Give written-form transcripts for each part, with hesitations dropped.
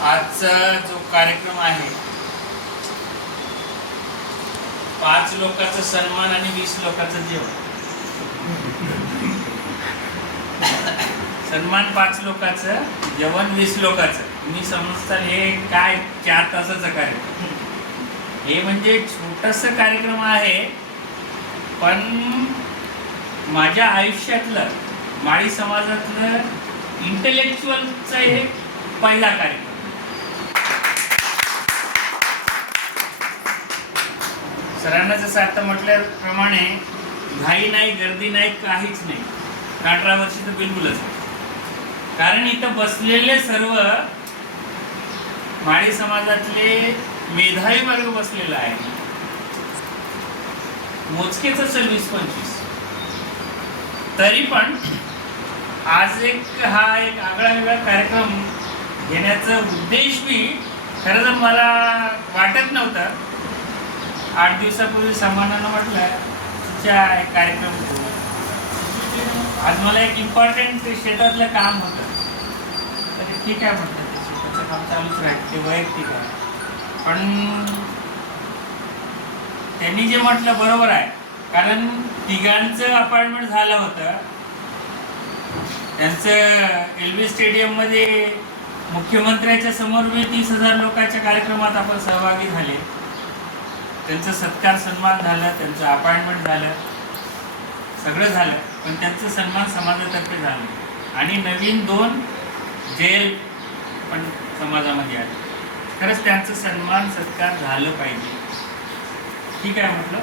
आजचा जो कार्यक्रम आहे 5 लोकांचा सन्मान आणि 20 लोकांचं जेवण. सन्मान 5 लोकांचं, जेवण 20 लोकांचं. तुम्ही समजताल हे काय 4 तासाचा कार्यक्रम. हे म्हणजे छोटंसं कार्यक्रम आहे, पण माझ्या आयुष्यातलं माळी समाजातलं इंटेलेक्च्युअलचा हे पहिला कार्यक्रम. सरांना जसं आता म्हटल्याप्रमाणे घाई नाही, गर्दी नाही, काहीच नाही. 18 वर्षी तर बिलकुलच नाही. कारण इथं बसलेले सर्व माळी समाजातले मेधावी वर्ग बसलेला आहे. मोजकेच असेल 20-25. तरी पण आज हा एक आगळा वेगळा कार्यक्रम घेण्याचा उद्देश बी खरं तर मला वाटत नव्हता. 8 दिवसापूर्वी सामानानं म्हटलं तुमच्या एक कार्यक्रम घेऊ. आज मला एक इम्पॉर्टंट शेतातलं काम होतं. तर ठीक आहे म्हटलं, ते शेताचं काम चालूच राहील, ते वैयक्तिक आहे. पण त्यांनी जे म्हटलं बरोबर आहे. कारण तिघांचं अपॉइंटमेंट झालं होतं. त्यांचं LV स्टेडियममध्ये मुख्यमंत्र्याच्या समोर बी 30,000 लोकांच्या कार्यक्रमात आपण सहभागी झाले. त्यांचं सत्कार सन्मान झालं, त्यांचं अपॉइंटमेंट झालं, सगळं झालं. पण त्यांचं सन्मान समाजातर्फे झालं आणि नवीन 2 जेल पण समाजामध्ये आले. खरंच त्यांचं सन्मान सत्कार झालं पाहिजे. ठीक आहे म्हटलं,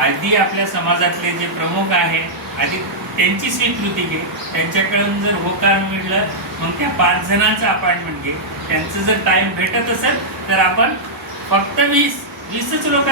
आधी आपल्या समाजातले जे प्रमुख आहे आधी त्यांची स्वीकृती घे. त्यांच्याकडून जर होकार मिळलं मग त्या 5 जणांचं अपॉइंटमेंट घे. त्यांचं जर टाईम भेटत असेल तर आपण फक्त 20च लोक